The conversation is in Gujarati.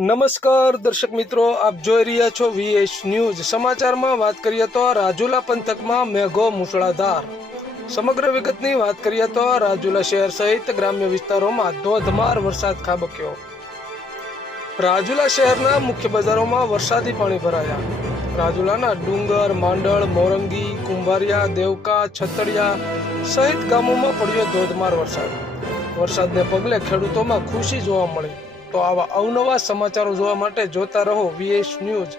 નમસ્કાર દર્શક મિત્રો, આપ જોઈ રહ્યા છો VS ન્યૂઝ। સમાચારમાં વાત કરીએ તો રાજુલા પંથકમાં મેઘો મૂસળાધાર। સમગ્ર વિગતની વાત કરીએ તો રાજુલા શહેર સહિત ગ્રામ્ય વિસ્તારોમાં ધોધમાર વરસાદ ખાબક્યો। રાજુલા શહેરના મુખ્ય બજારોમાં વરસાદી પાણી ભરાયા। રાજુલાના ડુંગર, માંડળ, મોરંગી, કુંભારિયા, દેવકા, છતડિયા સહિત ગામોમાં પડ્યો ધોધમાર વરસાદ। વરસાદને પગલે ખેડૂતોમાં ખુશી જોવા મળી। તો આવા અવનવા સમાચારો જોવા માટે જોતા રહો VS ન્યૂઝ।